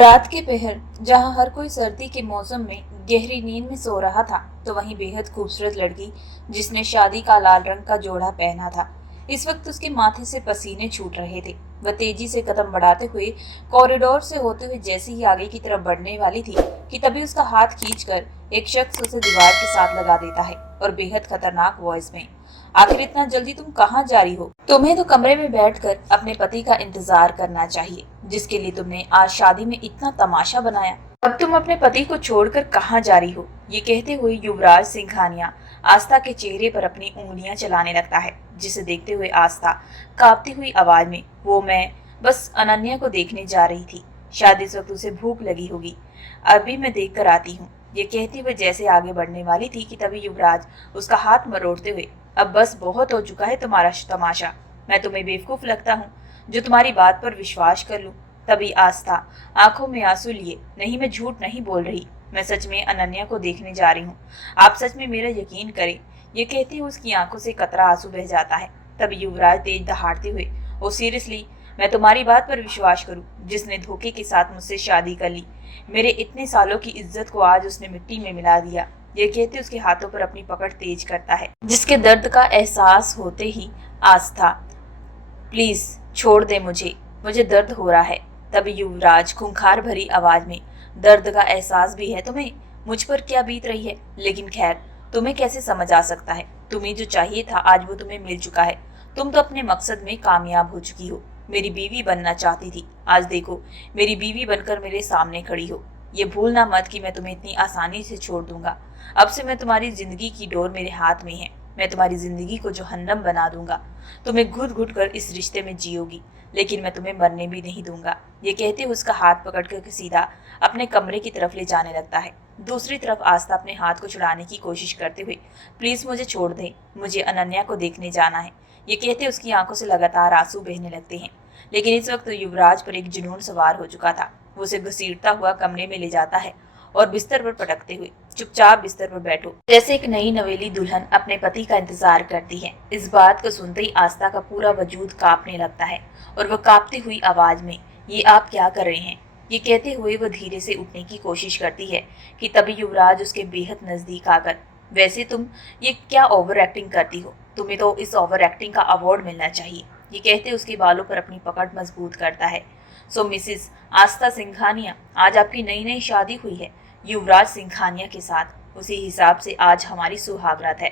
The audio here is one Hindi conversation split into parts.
रात के पहर जहां हर कोई सर्दी के मौसम में गहरी नींद में सो रहा था, तो वहीं बेहद खूबसूरत लड़की जिसने शादी का लाल रंग का जोड़ा पहना था, इस वक्त उसके माथे से पसीने छूट रहे थे। वह तेजी से कदम बढ़ाते हुए कॉरिडोर से होते हुए जैसे ही आगे की तरफ बढ़ने वाली थी कि तभी उसका हाथ खींचकर एक शख्स उसे दीवार के साथ लगा देता है और बेहद खतरनाक वॉइस में, आखिर इतना जल्दी तुम कहाँ जा रही हो? तुम्हें तो कमरे में बैठकर अपने पति का इंतजार करना चाहिए, जिसके लिए तुमने आज शादी में इतना तमाशा बनाया। अब तुम अपने पति को छोड़कर कहाँ जा रही हो? ये कहते हुए युवराज सिंघानिया आस्था के चेहरे पर अपनी उंगलियां चलाने लगता है, जिसे देखते हुए आस्था कांपती हुई आवाज में, वो मैं बस अनन्या को देखने जा रही थी। शादी इस वक्त उसे भूख लगी होगी, अभी मैं देख कर आती हूँ। ये कहते हुए जैसे आगे बढ़ने वाली थी कि तभी युवराज उसका हाथ मरोड़ते हुए, अब बस बहुत हो चुका है तुम्हारा तमाशा। मैं तुम्हें बेवकूफ लगता हूँ जो तुम्हारी बात पर विश्वास कर लूं? तभी आस्था आंखों में आंसू लिए, नहीं मैं झूठ नहीं बोल रही, मैं सच में अनन्या को देखने जा रही हूँ, आप सच में मेरा यकीन करें। ये कहते हुए उसकी आंखों से कतरा आंसू बह जाता है। तभी युवराज तेज दहाड़ते हुए, ओ सीरियसली मैं तुम्हारी बात पर विश्वास करूं, जिसने धोखे के साथ मुझसे शादी कर ली, मेरे इतने सालों की इज्जत को आज उसने मिट्टी में मिला दिया। ये कहते उसके हाथों पर अपनी पकड़ तेज करता है, जिसके दर्द का एहसास होते ही आस्था, प्लीज छोड़ दे मुझे, मुझे दर्द हो रहा है। तभी युवराज खूंखार भरी आवाज में, दर्द का एहसास भी है तुम्हें? मुझ पर क्या बीत रही है? लेकिन खैर, तुम्हें कैसे समझ आ सकता है? तुम्हें जो चाहिए था आज वो तुम्हें मिल चुका है। तुम तो अपने मकसद में कामयाब हो चुकी हो। मेरी बीवी बनना चाहती थी, आज देखो मेरी बीवी बनकर मेरे सामने खड़ी हो। ये भूलना मत कि मैं तुम्हें इतनी आसानी से छोड़ दूंगा। अब से मैं तुम्हारी जिंदगी की डोर मेरे हाथ में है, मैं तुम्हारी जिंदगी को जहन्नम बना दूंगा। तुम्हें घुट घुट कर इस रिश्ते में जियोगी, लेकिन मैं तुम्हें मरने भी नहीं दूंगा। ये कहते हुए उसका हाथ पकड़कर सीधा अपने कमरे की तरफ ले जाने लगता है। दूसरी तरफ आस्था अपने हाथ को छुड़ाने की कोशिश करते हुए, प्लीज मुझे छोड़ दे, मुझे अनन्या को देखने जाना है। ये कहते उसकी आंखों से लगातार आंसू बहने लगते हैं। लेकिन इस वक्त युवराज पर एक जुनून सवार हो चुका था। वो उसे घसीटता हुआ कमरे में ले जाता है और बिस्तर पर पटकते हुए, चुपचाप बिस्तर पर बैठो, जैसे एक नई नवेली दुल्हन अपने पति का इंतजार करती है। इस बात को सुनते ही आस्था का पूरा वजूद कांपने लगता है और वह कांपती हुई आवाज में, ये आप क्या कर रहे हैं? ये कहते हुए वह धीरे से उठने की कोशिश करती है कि तभी युवराज उसके बेहद नजदीक आकर, वैसे तुम ये क्या ओवर एक्टिंग करती हो? तुम्हें तो इस ओवर एक्टिंग का अवार्ड मिलना चाहिए। ये कहते उसके बालों पर अपनी पकड़ मजबूत करता है। सो मिसिस आस्था सिंघानिया, आज आपकी नई नई शादी हुई है युवराज सिंघानिया के साथ। उसी हिसाब से आज हमारी सुहागरात है।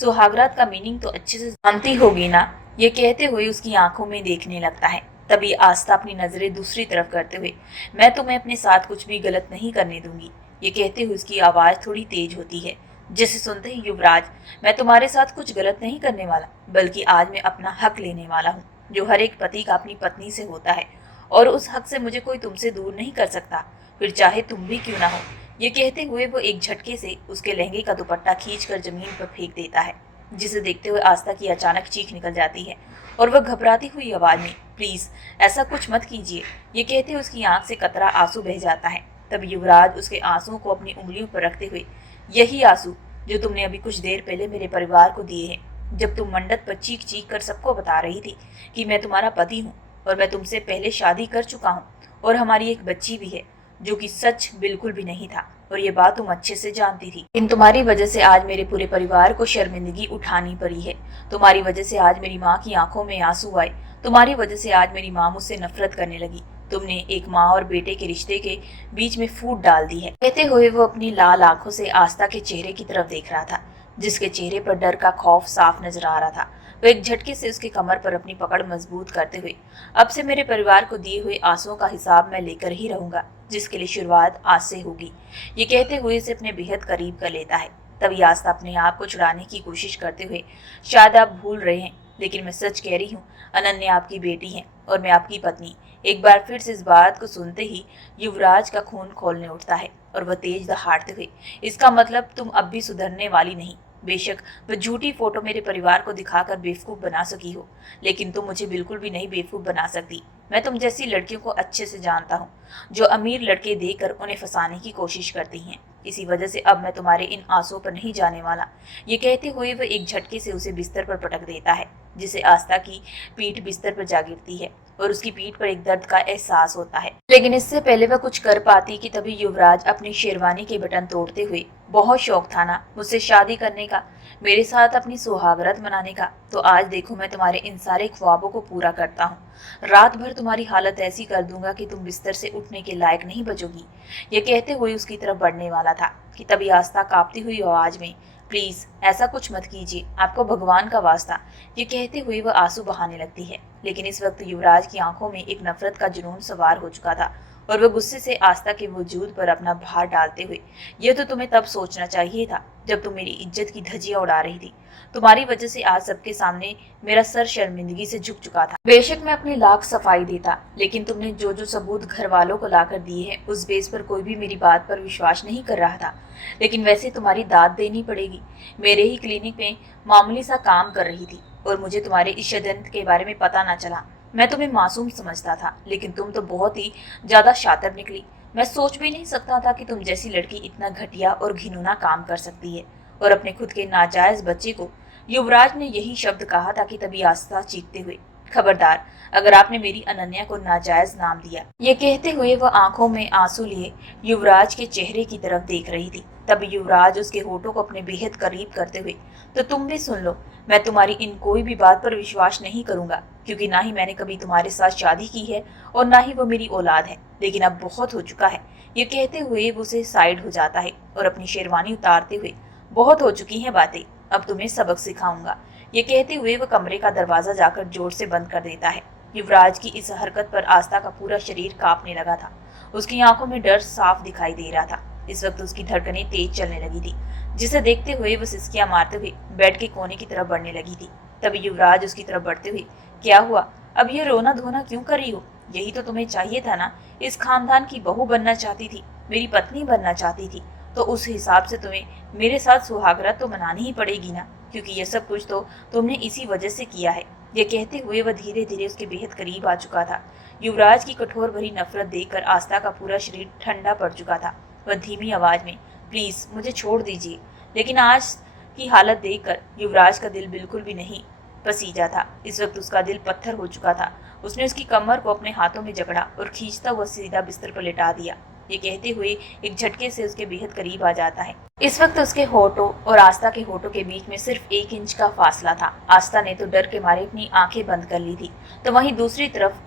सुहागरात का मीनिंग तो अच्छे से जानती होगी ना? ये कहते हुए उसकी आंखों में देखने लगता है। तभी आस्था अपनी नजरें दूसरी तरफ करते हुए, मैं तुम्हें अपने साथ कुछ भी गलत नहीं करने दूंगी। ये कहते हुए उसकी आवाज थोड़ी तेज होती है, जिसे सुनते ही युवराज, मैं तुम्हारे साथ कुछ गलत नहीं करने वाला, बल्कि आज मैं अपना हक लेने वाला हूँ, जो हर एक पति का अपनी पत्नी से होता है, और उस हक से मुझे कोई तुमसे दूर नहीं कर सकता, फिर चाहे तुम भी क्यों ना हो। ये कहते हुए वो एक झटके से उसके लहंगे का दुपट्टा खींचकर जमीन पर फेंक देता है, जिसे देखते हुए आस्था की अचानक चीख निकल जाती है और वह घबराती हुई आवाज में, प्लीज ऐसा कुछ मत कीजिए। ये कहते हुए उसकी आंख से कतरा आंसू बह जाता है। तब युवराज उसके आंसुओं को अपनी उंगलियों पर रखते हुए, यही आंसू जो तुमने अभी कुछ देर पहले मेरे परिवार को दिए हैं, जब तुम मंडप पर चीख चीख कर सबको बता रही थी कि मैं तुम्हारा पति हूँ और मैं तुमसे पहले शादी कर चुका हूँ और हमारी एक बच्ची भी है, जो कि सच बिल्कुल भी नहीं था, और ये बात तुम अच्छे से जानती थी। इन तुम्हारी वजह से आज मेरे पूरे परिवार को शर्मिंदगी उठानी पड़ी है। तुम्हारी वजह से आज मेरी माँ की आंखों में आंसू आए। तुम्हारी वजह से आज मेरी माँ मुझसे नफरत करने लगी। तुमने एक माँ और बेटे के रिश्ते के बीच में फूट डाल दी है। कहते हुए वो अपनी लाल आंखों से आस्था के चेहरे की तरफ देख रहा था, जिसके चेहरे पर डर का खौफ साफ नजर आ रहा था। वो एक झटके से उसके कमर पर अपनी पकड़ मजबूत करते हुए, अब से मेरे परिवार को दिए हुए आंसुओं का हिसाब मैं लेकर ही रहूंगा, जिसके लिए शुरुआत आज से होगी। ये कहते हुए इसे अपने बेहद करीब कर लेता है। तभी आस्था अपने आप को छुड़ाने की कोशिश करते हुए, शायद आप भूल रहे हैं, लेकिन मैं सच कह रही हूँ, अनन्या आपकी बेटी है और मैं आपकी पत्नी। एक बार फिर से इस बात को सुनते ही युवराज का खून खौलने उठता है और वह तेज दहाड़ते हुए, इसका मतलब तुम अब भी सुधरने वाली नहीं। बेशक वह झूठी फोटो मेरे परिवार को दिखाकर बेवकूफ बना सकी हो, लेकिन तुम मुझे बिल्कुल भी नहीं बेवकूफ बना सकती। मैं तुम जैसी लड़कियों को अच्छे से जानता हूँ, जो अमीर लड़के देकर उन्हें फंसाने की कोशिश करती हैं। इसी वजह से अब मैं तुम्हारे इन आंसुओं पर नहीं जाने वाला। ये कहते हुए वह एक झटके से उसे बिस्तर पर पटक देता है, जिसे आस्था की पीठ बिस्तर पर जा गिरती है और उसकी पीठ पर एक दर्द का एहसास होता है। लेकिन इससे पहले वह कुछ कर पाती कि तभी युवराज अपनी शेरवानी के बटन तोड़ते हुए, बहुत शौक था ना मुझसे शादी करने का, मेरे साथ अपनी सुहागरात मनाने का, तो आज देखो मैं तुम्हारे इन सारे ख्वाबों को पूरा करता हूँ। रात भर तुम्हारी हालत ऐसी कर दूंगा कि तुम बिस्तर से उठने के लायक नहीं बचोगी। ये कहते हुए उसकी तरफ बढ़ने वाला था कि तभी आस्था कांपती हुई आवाज में, प्लीज ऐसा कुछ मत कीजिए, आपको भगवान का वास्ता। ये कहते हुए वह आंसू बहाने लगती है। लेकिन इस वक्त युवराज की आंखों में एक नफरत का जुनून सवार हो चुका था और वह गुस्से से आस्था के वजूद पर अपना भार डालते हुए, यह तो तुम्हें तब सोचना चाहिए था जब तुम मेरी इज्जत की धज्जियां उड़ा रही थी। तुम्हारी वजह से आज सबके सामने मेरा सर शर्मिंदगी से झुक चुका था। बेशक मैं अपनी लाख सफाई देता, लेकिन तुमने जो जो सबूत घर वालों को लाकर दिए हैं उस बेस पर कोई भी मेरी बात पर विश्वास नहीं कर रहा था। लेकिन वैसे तुम्हारी दाद देनी पड़ेगी। मेरे ही क्लिनिक में मामूली सा काम कर रही थी और मुझे तुम्हारे इस षड्यंत्र के बारे में पता ना चला। मैं तुम्हें मासूम समझता था, लेकिन तुम तो बहुत ही ज्यादा शातिर निकली। मैं सोच भी नहीं सकता था कि तुम जैसी लड़की इतना घटिया और घिनौना काम कर सकती है। और अपने खुद के नाजायज बच्चे को, युवराज ने यही शब्द कहा था कि तभी आस्था चीखते हुए, खबरदार अगर आपने मेरी अनन्या को नाजायज नाम दिया। ये कहते हुए वह आंखों में आंसू लिए युवराज के चेहरे की तरफ देख रही थी। तभी युवराज उसके होठों को अपने बेहद करीब करते हुए, तो तुम भी सुन लो, मैं तुम्हारी इन कोई भी बात पर विश्वास नहीं करूंगा, क्योंकि ना ही मैंने कभी तुम्हारे साथ शादी की है और ना ही वो मेरी औलाद है। लेकिन अब बहुत हो चुका है। ये कहते हुए वो उसे साइड हो जाता है और अपनी शेरवानी उतारते हुए, बहुत हो चुकी हैं बातें, अब तुम्हें सबक सिखाऊंगा। ये कहते हुए वह कमरे का दरवाजा जाकर जोर से बंद कर देता है। युवराज की इस हरकत पर आस्था का पूरा शरीर कांपने लगा था। उसकी आंखों में डर साफ दिखाई दे रहा था। इस वक्त उसकी धड़कनें तेज चलने लगी थी, जिसे देखते हुए वह सिसकियां मारते हुए बेड के कोने की तरफ बढ़ने लगी थी। तभी युवराज उसकी तरफ बढ़ते हुए, क्या हुआ, अब ये रोना धोना क्यों कर रही हो? यही तो तुम्हें चाहिए था ना, इस खानदान की बहू बनना चाहती थी, मेरी पत्नी बनना चाहती थी, तो उस हिसाब से तुम्हें मेरे साथ सुहागरात तो मनानी ही पड़ेगी ना, क्योंकि ये सब कुछ तो तुमने इसी वजह से किया है। ये कहते हुए वह धीरे धीरे उसके बेहद करीब आ चुका था। युवराज की कठोर भरी नफरत देखकर आस्था का पूरा शरीर ठंडा पड़ चुका था। वह धीमी आवाज में, प्लीज मुझे छोड़ दीजिए। लेकिन आज की हालत देखकर युवराज का दिल बिल्कुल भी नहीं पसीजा था। इस वक्त उसका दिल पत्थर हो चुका था। उसने उसकी कमर को अपने हाथों में जकड़ा और खींचता हुआ सीधा बिस्तर पर लेटा दिया। ये कहते हुए एक झटके से उसके बेहद करीब आ जाता है। इस वक्त उसके होठों और आस्था के होठों के बीच में सिर्फ 1 इंच का फासला था। आस्था ने तो डर के मारे अपनी आंखें बंद कर ली थी, तो वहीं दूसरी तरफ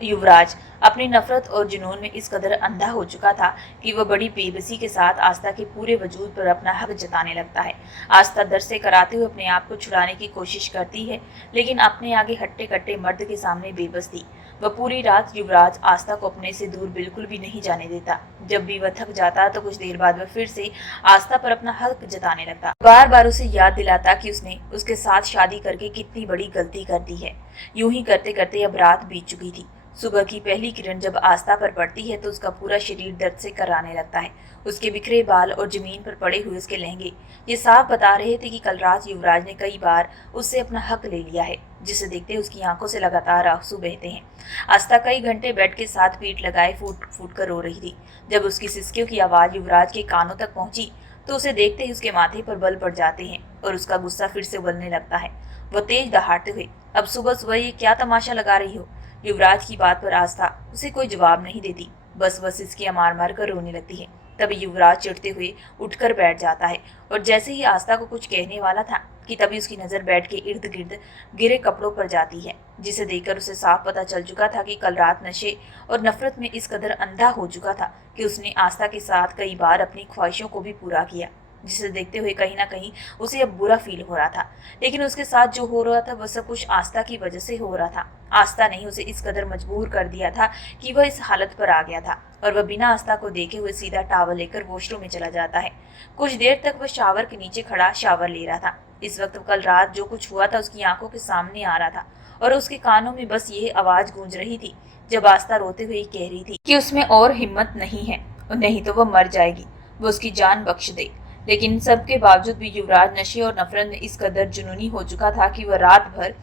युवराज अपनी नफरत और जुनून में इस कदर अंधा हो चुका था कि वह बड़ी बेबसी के साथ आस्था के पूरे वजूद पर अपना हक जताने लगता है। आस्था दर से कराते हुए अपने आप को छुड़ाने की कोशिश करती है, लेकिन अपने आगे हट्टे कट्टे मर्द के सामने बेबस थी। वह पूरी रात युवराज आस्था को अपने से दूर बिल्कुल भी नहीं जाने देता। जब भी वह थक जाता तो कुछ देर बाद वह फिर से आस्था पर अपना हक जताने लगता, बार बार उसे याद दिलाता कि उसने उसके साथ शादी करके कितनी बड़ी गलती कर दी है। यूं ही करते करते अब रात बीत चुकी थी। सुबह की पहली किरण जब आस्था पर पड़ती है तो उसका पूरा शरीर दर्द से कराने लगता है। उसके बिखरे बाल और जमीन पर पड़े हुए उसके लहंगे ये साफ बता रहे थे कि कल रात युवराज ने कई बार उससे अपना हक ले लिया है, जिसे देखते उसकी आंखों से लगातार आंसू बहते हैं। आस्था कई घंटे बेड के साथ पीठ लगाए फूट फूट कर रो रही थी। जब उसकी सिसकियों की आवाज युवराज के कानों तक पहुंची तो उसे देखते ही उसके माथे पर बल पड़ जाते हैं और उसका गुस्सा फिर से उबलने लगता है। वह तेज दहाड़ते हुए, अब सुबह सुबह ये क्या तमाशा लगा रही हो? युवराज की बात पर आस्था उसे कोई जवाब नहीं देती, बस इसकी मार मार कर रोने लगती है। तभी युवराज चिढ़ते हुए उठकर बैठ जाता है और जैसे ही आस्था को कुछ कहने वाला था कि तभी उसकी नजर बेड के इर्द गिर्द गिरे कपड़ों पर जाती है, जिसे देखकर उसे साफ पता चल चुका था कि कल रात नशे और नफरत में इस कदर अंधा हो चुका था कि उसने आस्था के साथ कई बार अपनी ख्वाहिशों को भी पूरा किया, जिसे देखते हुए कहीं ना कहीं उसे अब बुरा फील हो रहा था। लेकिन उसके साथ जो हो रहा था वह सब कुछ आस्था की वजह से हो रहा था। आस्था ने उसे इस कदर मजबूर कर दिया था कि वह इस हालत पर आ गया था और वह बिना आस्था को देखे हुए सीधा टावल लेकर वॉशरूम में चला जाता है। कुछ देर तक वह शावर के नीचे खड़ा शावर ले रहा था। इस वक्त कल रात जो कुछ हुआ था उसकी आंखों के सामने आ रहा था और उसके कानों में बस यही आवाज गूंज रही थी जब आस्था रोते हुए कह रही थी कि उसमें और हिम्मत नहीं है और नहीं तो वह मर जाएगी, वो उसकी जान बख्श दे। लेकिन सबके बावजूद भी युवराज नशे और नफरत में इस कदर जुनूनी हो चुका था कि वह रात भर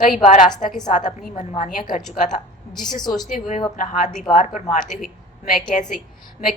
कई बार आस्था के साथ अपनी मनमानियां कर चुका था, जिसे सोचते हुए वह अपना हाथ दीवार पर मारते हुए, मैं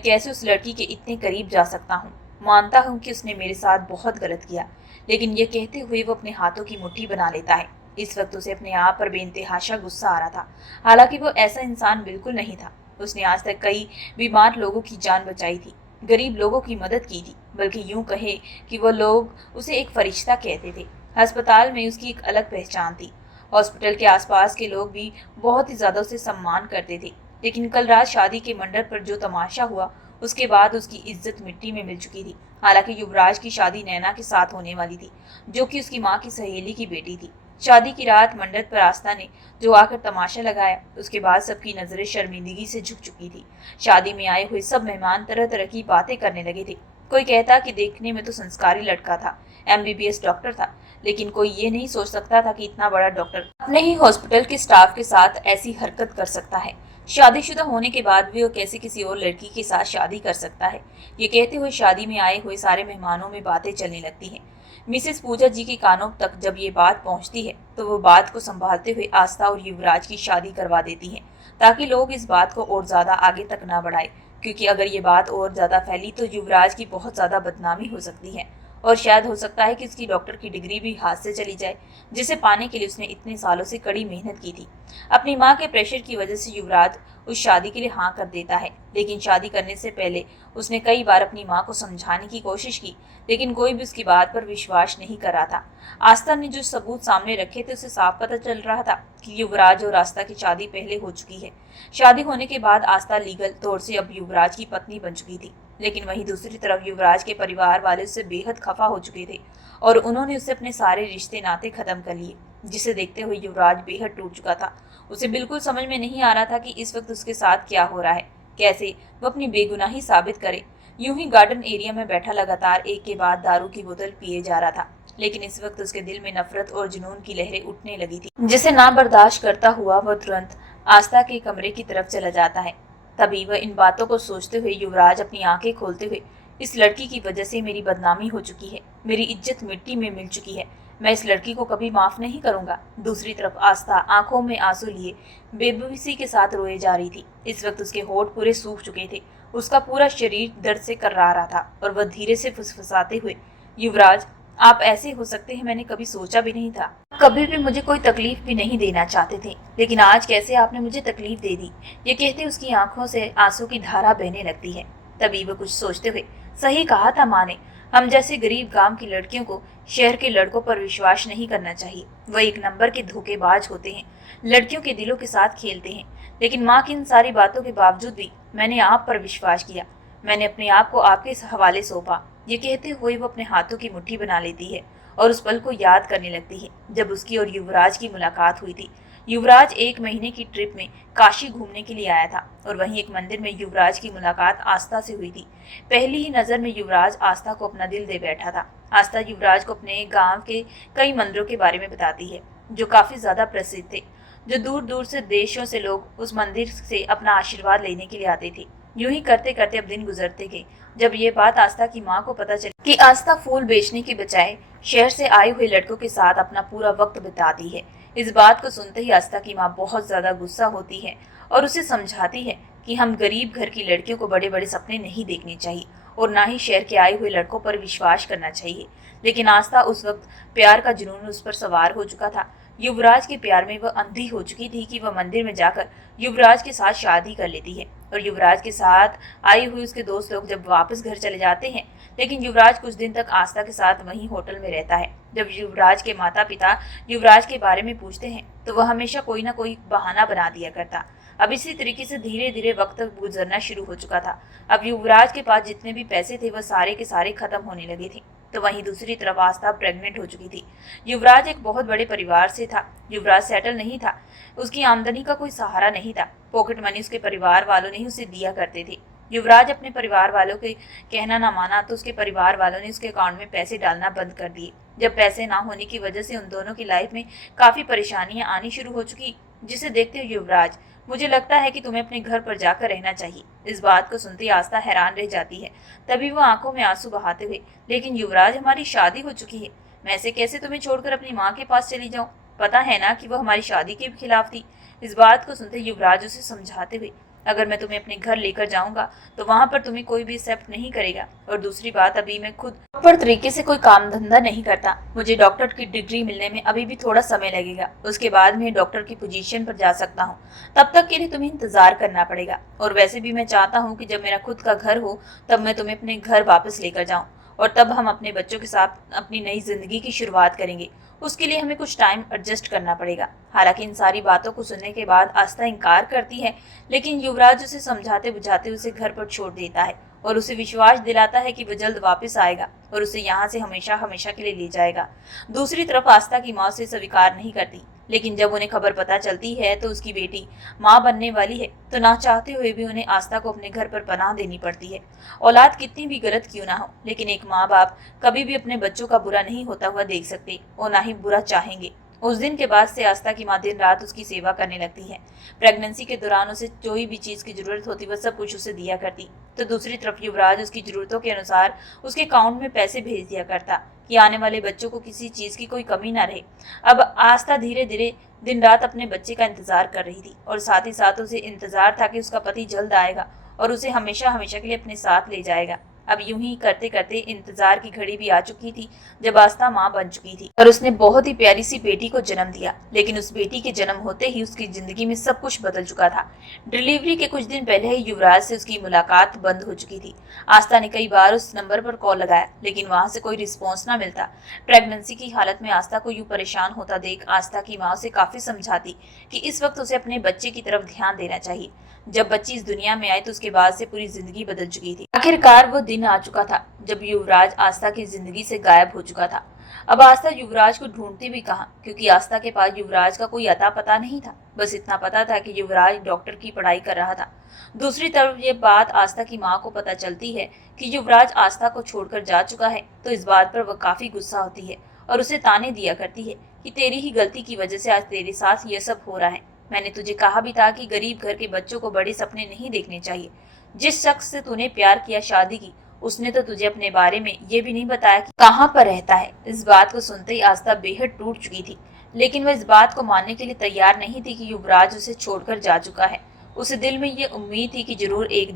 कैसे उस लड़की के इतने करीब जा सकता हूँ? मानता हूँ कि उसने मेरे साथ बहुत गलत किया, लेकिन ये कहते हुए वो अपने हाथों की मुट्ठी बना लेता है। इस वक्त उसे अपने आप पर बेइंतहाशा गुस्सा आ रहा था। हालांकि वो ऐसा इंसान बिल्कुल नहीं था। उसने आज तक कई बीमार लोगों की जान बचाई थी, गरीब लोगों की मदद की थी, बल्कि यूं कहे कि वो लोग उसे एक फरिश्ता कहते थे। अस्पताल में उसकी एक अलग पहचान थी। हॉस्पिटल के आसपास के लोग भी बहुत ही ज्यादा उसे सम्मान करते थे। लेकिन कल रात शादी के मंडप पर जो तमाशा हुआ, उसके बाद उसकी इज्जत मिट्टी में मिल चुकी थी। हालांकि युवराज की शादी नैना के साथ होने वाली थी, जो कि उसकी माँ की सहेली की बेटी थी। शादी की रात मंडप पर आस्था ने जो आकर तमाशा लगाया, उसके बाद सबकी नजरें शर्मिंदगी से झुक चुकी थी। शादी में आए हुए सब मेहमान तरह तरह की बातें करने लगे थे। कोई कहता कि देखने में तो संस्कारी लड़का था, MBBS डॉक्टर था, लेकिन कोई ये नहीं सोच सकता था कि इतना बड़ा डॉक्टर अपने ही हॉस्पिटल के स्टाफ के साथ ऐसी हरकत कर सकता है। शादीशुदा होने के बाद भी वो कैसे किसी और लड़की के साथ शादी कर सकता है। ये कहते हुए शादी में आए हुए सारे मेहमानों में बातें चलने लगती हैं। मिसेस पूजा जी के कानों तक जब ये बात पहुंचती है, तो वो बात को संभालते हुए आस्था और युवराज की शादी करवा देती हैं, ताकि लोग इस बात को और ज्यादा आगे तक ना बढ़ाए, क्योंकि अगर ये बात और ज्यादा फैली तो युवराज की बहुत ज्यादा बदनामी हो सकती है, और शायद हो सकता है कि उसकी डॉक्टर की डिग्री भी हाथ से चली जाए, जिसे पाने के लिए उसने इतने सालों से कड़ी मेहनत की थी। अपनी माँ के प्रेशर की वजह से युवराज उस शादी के लिए हाँ कर देता है, लेकिन शादी करने से पहले उसने कई बार अपनी माँ को समझाने की कोशिश की, लेकिन कोई भी उसकी बात पर विश्वास नहीं कर रहा था। आस्था ने जो सबूत सामने रखे थे, उसे साफ पता चल रहा था कि युवराज और आस्था की शादी पहले हो चुकी है। शादी होने के बाद आस्था लीगल तौर से अब युवराज की पत्नी बन चुकी थी, लेकिन वहीं दूसरी तरफ युवराज के परिवार वाले उससे बेहद खफा हो चुके थे और उन्होंने उससे अपने सारे रिश्ते नाते खत्म कर लिए, जिसे देखते हुए युवराज बेहद टूट चुका था। उसे बिल्कुल समझ में नहीं आ रहा था कि इस वक्त उसके साथ क्या हो रहा है, कैसे वो अपनी बेगुनाही साबित करे। यूं ही गार्डन एरिया में बैठा लगातार एक के बाद दारू की बोतल पिए जा रहा था, लेकिन इस वक्त उसके दिल में नफरत और जुनून की लहरें उठने लगी थी, जिसे ना बर्दाश्त करता हुआ वह तुरंत आस्था के कमरे की तरफ चला जाता है। तभी वह इन बातों को सोचते हुए युवराज अपनी आंखें खोलते हुए, इस लड़की की वजह से मेरी बदनामी हो चुकी है, मेरी इज्जत मिट्टी में मिल चुकी है, मैं इस लड़की को कभी माफ नहीं करूंगा। दूसरी तरफ आस्था आंखों में आंसू लिए बेबसी के साथ रोए जा रही थी। इस वक्त उसके होठ पूरे सूख चुके थे, उसका पूरा शरीर दर्द से कर्रा रहा था और वह धीरे से फुसफुसाते हुए, युवराज, आप ऐसे हो सकते हैं मैंने कभी सोचा भी नहीं था। कभी भी मुझे कोई तकलीफ भी नहीं देना चाहते थे, लेकिन आज कैसे आपने मुझे तकलीफ दे दी। ये कहते उसकी आंखों से आंसू की धारा बहने लगती है। तभी वह कुछ सोचते हुए, सही कहा था माँ ने, हम जैसे गरीब गांव की लड़कियों को शहर के लड़कों पर विश्वास नहीं करना चाहिए। वह एक नंबर के धोखेबाज होते हैं, लड़कियों के दिलों के साथ खेलते हैं। लेकिन माँ की इन सारी बातों के बावजूद भी मैंने आप पर विश्वास किया, मैंने अपने आप को आपके हवाले सौंपा। ये कहते हुए वो अपने हाथों की मुट्ठी बना लेती है और उस पल को याद करने लगती है जब उसकी और युवराज की मुलाकात हुई थी। युवराज 1 महीने की ट्रिप में काशी घूमने के लिए आया था और वहीं एक मंदिर में युवराज की मुलाकात आस्था से हुई थी। पहली ही नजर में युवराज आस्था को अपना दिल दे बैठा था। आस्था युवराज को अपने गांव के कई मंदिरों के बारे में बताती है, जो काफी ज्यादा प्रसिद्ध थे, जो दूर दूर से देशों से लोग उस मंदिर से अपना आशीर्वाद लेने के लिए आते थे। यूं ही करते करते अब दिन गुजरते गए। जब ये बात आस्था की माँ को पता चली कि आस्था फूल बेचने के बजाय शहर से आए हुए लड़कों के साथ अपना पूरा वक्त बिताती है, इस बात को सुनते ही आस्था की माँ बहुत ज्यादा गुस्सा होती है और उसे समझाती है कि हम गरीब घर की लड़कियों को बड़े बड़े सपने नहीं देखने चाहिए और ना ही शहर के आए हुए लड़कों पर विश्वास करना चाहिए। लेकिन आस्था उस वक्त प्यार का जुनून उस पर सवार हो चुका था। युवराज के प्यार में वह अंधी हो चुकी थी कि वह मंदिर में जाकर युवराज के साथ शादी कर लेती है और युवराज के साथ आई हुई उसके दोस्त लोग जब वापस घर चले जाते हैं, लेकिन युवराज कुछ दिन तक आस्था के साथ वहीं होटल में रहता है। जब युवराज के माता पिता युवराज के बारे में पूछते हैं तो वह हमेशा कोई ना कोई बहाना बना दिया करता। अब इसी तरीके से धीरे धीरे वक्त गुजरना शुरू हो चुका था। अब युवराज के पास जितने भी पैसे थे वह सारे के सारे खत्म होने लगे थे। तो वहीं दूसरी तरफ आस्था प्रेग्नेंट हो चुकी थी। युवराज एक बहुत बड़े परिवार से था। युवराज सेटल नहीं था, उसकी आमदनी का कोई सहारा नहीं था। पॉकेट मनी उसके परिवार वालों ने उसे दिया करते थे। युवराज अपने परिवार वालों के कहना ना माना तो उसके परिवार वालों ने उसके अकाउंट में पैसे डालना बंद कर दिए। जब पैसे ना होने की वजह से उन दोनों की लाइफ में काफी परेशानियां आनी शुरू हो चुकी, जिसे देखते हुए युवराज, मुझे लगता है कि तुम्हें अपने घर पर जाकर रहना चाहिए। इस बात को सुनते ही आस्था हैरान रह जाती है। तभी वो आंखों में आंसू बहाते हुए, लेकिन युवराज हमारी शादी हो चुकी है, मैं ऐसे कैसे तुम्हें छोड़कर अपनी माँ के पास चली जाऊँ? पता है ना कि वो हमारी शादी के खिलाफ थी। इस बात को सुनते युवराज उसे समझाते हुए, अगर मैं तुम्हें अपने घर लेकर जाऊंगा तो वहां पर तुम्हें कोई भी एक्सेप्ट नहीं करेगा। और दूसरी बात, अभी मैं खुद प्रॉपर तरीके से कोई काम धंधा नहीं करता। मुझे डॉक्टर की डिग्री मिलने में अभी भी थोड़ा समय लगेगा। उसके बाद मैं डॉक्टर की पोजीशन पर जा सकता हूँ। तब तक के लिए तुम्हें इंतजार करना पड़ेगा। और वैसे भी मैं चाहता हूँ कि जब मेरा खुद का घर हो तब मैं तुम्हें अपने घर वापस लेकर जाऊँ, और तब हम अपने बच्चों के साथ अपनी नई जिंदगी की शुरुआत करेंगे। उसके लिए हमें कुछ टाइम एडजस्ट करना पड़ेगा। हालांकि इन सारी बातों को सुनने के बाद आस्था इनकार करती है, लेकिन युवराज उसे समझाते बुझाते उसे घर पर छोड़ देता है और उसे विश्वास दिलाता है कि वह जल्द वापस आएगा और उसे यहाँ से हमेशा हमेशा के लिए ले जाएगा। दूसरी तरफ आस्था की माँ उसे स्वीकार नहीं करती, लेकिन जब उन्हें खबर पता चलती है तो उसकी बेटी माँ बनने वाली है, तो ना चाहते हुए भी उन्हें आस्था को अपने घर पर पनाह देनी पड़ती है। औलाद कितनी भी गलत क्यों ना हो, लेकिन एक माँ बाप कभी भी अपने बच्चों का बुरा नहीं होता हुआ देख सकते और ना ही बुरा चाहेंगे। उस दिन के बाद से आस्था की माँ दिन रात उसकी सेवा करने लगती है। प्रेगनेंसी के दौरान उसे जो भी चीज की जरूरत होती वह सब कुछ उसे दिया करती। तो दूसरी तरफ युवराज उसकी जरूरतों के अनुसार उसके अकाउंट में पैसे भेज दिया करता कि आने वाले बच्चों को किसी चीज की कोई कमी ना रहे। अब आस्था धीरे धीरे दिन रात अपने बच्चे का इंतजार कर रही थी, और साथ ही साथ उसे इंतजार था कि उसका पति जल्द आएगा और उसे हमेशा हमेशा के लिए अपने साथ ले जाएगा। अब यूं ही करते करते इंतजार की घड़ी भी आ चुकी थी जब आस्था माँ बन चुकी थी और उसने बहुत ही प्यारी सी बेटी को जन्म दिया। लेकिन उस बेटी के जन्म होते ही उसकी जिंदगी में सब कुछ बदल चुका था। डिलीवरी के कुछ दिन पहले ही युवराज से उसकी मुलाकात बंद हो चुकी थी। आस्था ने कई बार उस नंबर पर कॉल लगाया, लेकिन वहां से कोई रिस्पॉन्स ना मिलता। प्रेगनेंसी की हालत में आस्था को यूं परेशान होता देख आस्था की माँ उसे काफी समझाती कि इस वक्त उसे अपने बच्चे की तरफ ध्यान देना चाहिए। जब बच्ची इस दुनिया में आई तो उसके बाद से पूरी जिंदगी बदल चुकी थी। आखिरकार वो दिन आ चुका था जब युवराज आस्था की जिंदगी से गायब हो चुका था। अब आस्था युवराज को ढूंढती भी कहां, क्योंकि आस्था के पास युवराज का कोई अता पता नहीं था। बस इतना पता था कि युवराज डॉक्टर की पढ़ाई कर रहा था। दूसरी तरफ ये बात आस्था की माँ को पता चलती है कि युवराज आस्था को छोड़कर जा चुका है, तो इस बात पर वह काफी गुस्सा होती है और उसे ताने दिया करती है कि तेरी ही गलती की वजह से आज तेरे साथ ये सब हो रहा है। मैंने तुझे कहा भी था कि गरीब घर के बच्चों को बड़े सपने नहीं देखने चाहिए। जिस शख्स से तूने प्यार किया, शादी की, उसने तो तुझे अपने बारे में ये भी नहीं बताया कि कहाँ पर रहता है। इस बात को सुनते ही आस्था बेहद टूट चुकी थी, लेकिन वह इस बात को मानने के लिए तैयार नहीं थी कि युवराज उसे छोड़कर जा चुका है। उसे दिल में ये उम्मीद थी कि जरूर एक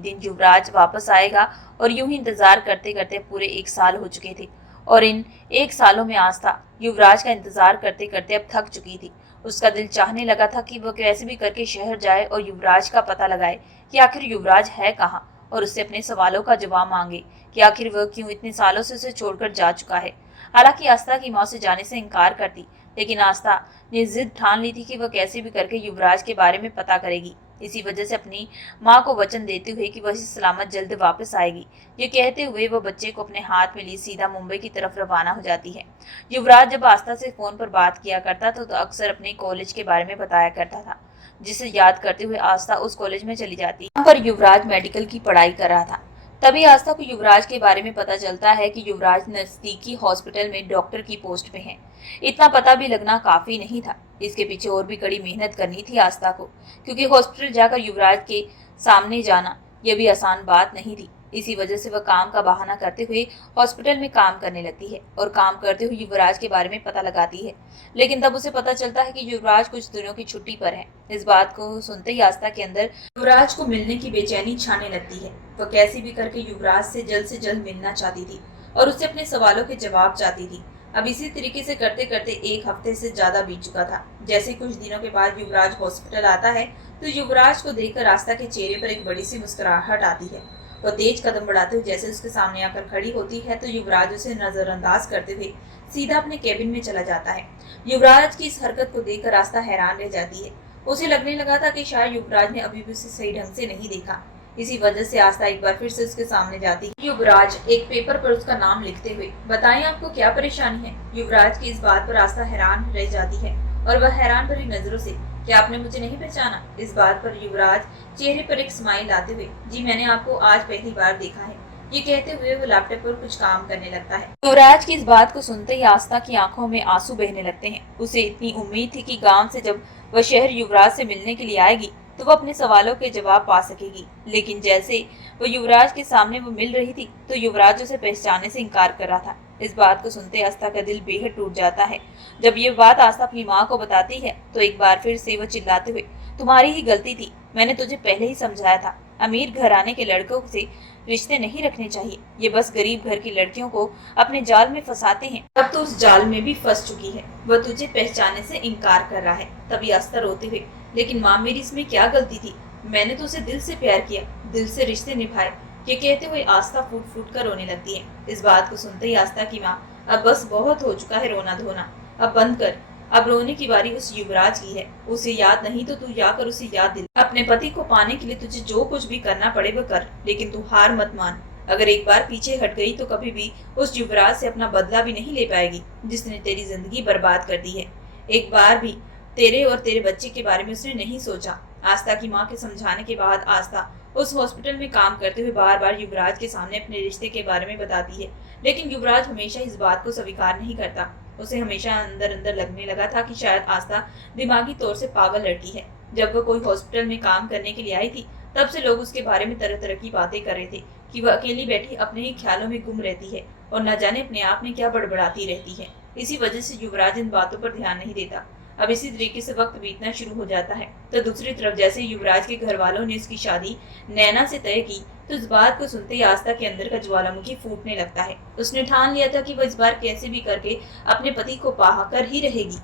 दिन युवराज वापस आएगा, और यूं ही इंतजार करते करते पूरे 1 साल हो चुके थे। और इन 1 सालों में आस्था युवराज का इंतजार करते करते अब थक चुकी थी। उसका दिल चाहने लगा था कि वह कैसे भी करके शहर जाए और युवराज का पता लगाए कि आखिर युवराज है कहाँ, और उससे अपने सवालों का जवाब मांगे कि आखिर वह क्यों इतने सालों से उसे छोड़कर जा चुका है। हालांकि आस्था की माँ से जाने से इनकार करती, लेकिन आस्था ने जिद ठान ली थी कि वह कैसे भी करके युवराज के बारे में पता करेगी। इसी वजह से अपनी माँ को वचन देते हुए कि वह सलामत जल्द वापस आएगी, ये कहते हुए वह बच्चे को अपने हाथ में लिए सीधा मुंबई की तरफ रवाना हो जाती है। युवराज जब आस्था से फोन पर बात किया करता था तो अक्सर अपने कॉलेज के बारे में बताया करता था, जिसे याद करते हुए आस्था उस कॉलेज में चली जाती। यहाँ पर युवराज मेडिकल की पढ़ाई कर रहा था। तभी आस्था को युवराज के बारे में पता चलता है कि युवराज नजदीकी हॉस्पिटल में डॉक्टर की पोस्ट पे है। इतना पता भी लगना काफी नहीं था, इसके पीछे और भी कड़ी मेहनत करनी थी आस्था को, क्योंकि हॉस्पिटल जाकर युवराज के सामने जाना यह भी आसान बात नहीं थी। इसी वजह से वह काम का बहाना करते हुए हॉस्पिटल में काम करने लगती है और काम करते हुए युवराज के बारे में पता लगाती है। लेकिन तब उसे पता चलता है कि युवराज कुछ दिनों की छुट्टी पर है। इस बात को सुनते ही आस्था के अंदर युवराज को मिलने की बेचैनी छाने लगती है। वह कैसे भी करके युवराज से जल्द मिलना चाहती थी और उससे अपने सवालों के जवाब चाहती थी। अब इसी तरीके से करते करते 1 हफ्ते से ज्यादा बीत चुका था। जैसे कुछ दिनों के बाद युवराज हॉस्पिटल आता है तो युवराज को देखकर आस्था के चेहरे पर एक बड़ी सी मुस्कुराहट आती है। वह तेज कदम बढ़ाते हुए जैसे उसके सामने आकर खड़ी होती है तो युवराज उसे नजरअंदाज करते हुए सीधा अपने केबिन में चला जाता है। युवराज की इस हरकत को देखकर आस्था हैरान रह जाती है। उसे लगने लगा था कि शायद युवराज ने अभी भी उसे सही ढंग से नहीं देखा। इसी वजह से आस्था एक बार फिर से उसके सामने जाती है। युवराज एक पेपर पर उसका नाम लिखते हुए, बताएं आपको क्या परेशानी है। युवराज की इस बात पर आस्था हैरान रह जाती है और वह हैरान भरी नजरों से, क्या आपने मुझे नहीं पहचाना। इस बात पर युवराज चेहरे पर एक स्माइल लाते हुए, जी मैंने आपको आज पहली बार देखा है, ये कहते हुए वो लैपटॉप पर कुछ काम करने लगता है। युवराज की इस बात को सुनते ही आस्था की आंखों में आंसू बहने लगते हैं। उसे इतनी उम्मीद थी कि गांव से जब वह शहर युवराज से मिलने के लिए आएगी तो वह अपने सवालों के जवाब पा सकेगी। लेकिन जैसे वो युवराज के सामने वो मिल रही थी तो युवराज उसे पहचानने से इनकार कर रहा था। इस बात को सुनते आस्था का दिल बेहद टूट जाता है। जब ये बात आस्था अपनी माँ को बताती है तो एक बार फिर से वो चिल्लाते हुए, तुम्हारी ही गलती थी। मैंने तुझे पहले ही समझाया था, अमीर घराने के लड़कों से रिश्ते नहीं रखने चाहिए। ये बस गरीब घर की लड़कियों को अपने जाल में फंसाते हैं। अब तो उस जाल में भी फंस चुकी है। वह तुझे पहचानने से इनकार कर रहा है। तभी आस्था रोते हुए, लेकिन माँ मेरी इसमें क्या गलती थी? मैंने तो उसे दिल से प्यार किया, दिल से रिश्ते निभाए। ये कहते हुए आस्था फूट फूट कर रोने लगती है। इस बात को सुनते ही आस्था की माँ, अब बस बहुत हो चुका है रोना धोना, अब बंद कर। अब रोने की बारी उस युवराज की है। उसे याद नहीं तो तू जाकर उसे याद दिला। अपने पति को पाने के लिए तुझे जो कुछ भी करना पड़े वह कर, लेकिन तू हार मत मान। अगर एक बार पीछे हट गई तो कभी भी उस युवराज से अपना बदला भी नहीं ले पाएगी जिसने तेरी जिंदगी बर्बाद कर दी है। एक बार भी तेरे और तेरे बच्चे के बारे में उसने नहीं सोचा। आस्था की माँ के समझाने के बाद आस्था उस हॉस्पिटल में काम करते हुए बार बार युवराज के सामने अपने रिश्ते के बारे में बताती है, लेकिन युवराज हमेशा इस बात को स्वीकार नहीं करता। उसे हमेशा अंदर अंदर लगने लगा था कि शायद आस्था दिमागी तौर से पागल लड़की है। जब वह कोई हॉस्पिटल में काम करने के लिए आई थी, तब से लोग उसके बारे में तरह तरह की बातें कर रहे थे कि वह अकेली बैठी अपने ही ख्यालों में गुम रहती है और न जाने अपने आप में क्या बड़बड़ाती रहती है। इसी वजह से युवराज इन बातों पर ध्यान नहीं देता। अब इसी तरीके से वक्त बीतना शुरू हो जाता है तो दूसरी तरफ जैसे युवराज के घर वालों ने उसकी शादी नैना से तय की, तो इस बात को सुनते ही आस्था के अंदर का ज्वालामुखी फूटने लगता है। उसने ठान लिया था कि वह इस बार कैसे भी करके अपने पति को पाह कर ही रहेगी,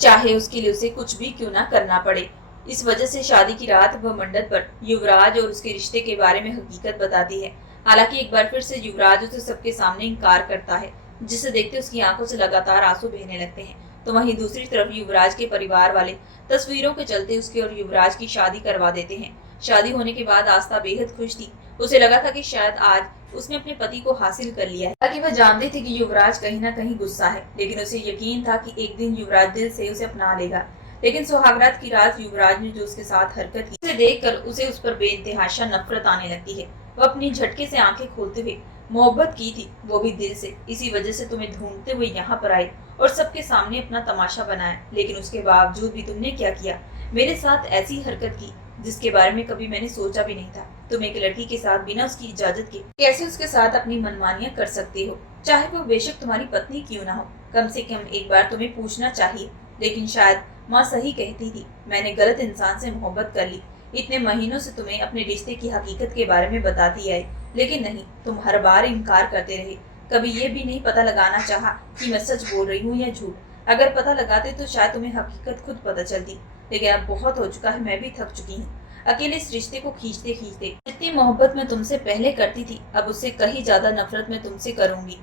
चाहे उसके लिए उसे कुछ भी क्यों ना करना पड़े। इस वजह से शादी की रात वह मंडप पर युवराज और उसके रिश्ते के बारे में हकीकत बताती है। हालांकि एक बार फिर से युवराज उसे सबके सामने इनकार करता है, जिसे देखते उसकी आंखों से लगातार आंसू बहने लगते हैं। तो वहीं दूसरी तरफ युवराज के परिवार वाले तस्वीरों के चलते उसके और युवराज की शादी करवा देते हैं। शादी होने के बाद आस्था बेहद खुश थी। उसे लगा था कि शायद आज उसने अपने पति को हासिल कर लिया है। ताकि वह जानती थी कि युवराज कहीं ना कहीं गुस्सा है, लेकिन उसे यकीन था कि एक दिन युवराज दिल से उसे अपना लेगा। लेकिन सुहागरात की रात युवराज ने जो उसके साथ हरकत की, उसे देखकर उसे उस पर बेइंतहाशा नफरत आने लगती है। वह अपनी झटके से आंखें खोलते हुए मोहब्बत की थी, वो भी दिल से। इसी वजह से तुम्हें ढूंढते हुए यहाँ पर आई और सबके सामने अपना तमाशा बनाया। लेकिन उसके बावजूद भी तुमने क्या किया? मेरे साथ ऐसी हरकत की जिसके बारे में कभी मैंने सोचा भी नहीं था। तुम एक लड़की के साथ बिना उसकी इजाजत के कैसे उसके साथ अपनी मनमानियां कर सकते हो, चाहे वो बेशक तुम्हारी पत्नी क्यों ना हो। कम से कम एक बार तुम्हें पूछना चाहिए। लेकिन शायद माँ सही कहती थी, मैंने गलत इंसान से मोहब्बत कर ली। इतने महीनों से तुम्हें अपने रिश्ते की हकीकत के बारे में बताती आई, लेकिन नहीं, तुम हर बार इनकार करते रहे। कभी ये भी नहीं पता लगाना चाहा कि मैं सच बोल रही हूँ या झूठ। अगर पता लगाते तो शायद तुम्हें हकीकत खुद पता चलती। लेकिन अब बहुत हो चुका है, मैं भी थक चुकी हूँ अकेले इस रिश्ते को खींचते खींचते। जितनी मोहब्बत मैं तुमसे पहले करती थी, अब उससे कहीं ज्यादा नफरत मैं तुमसे करूंगी।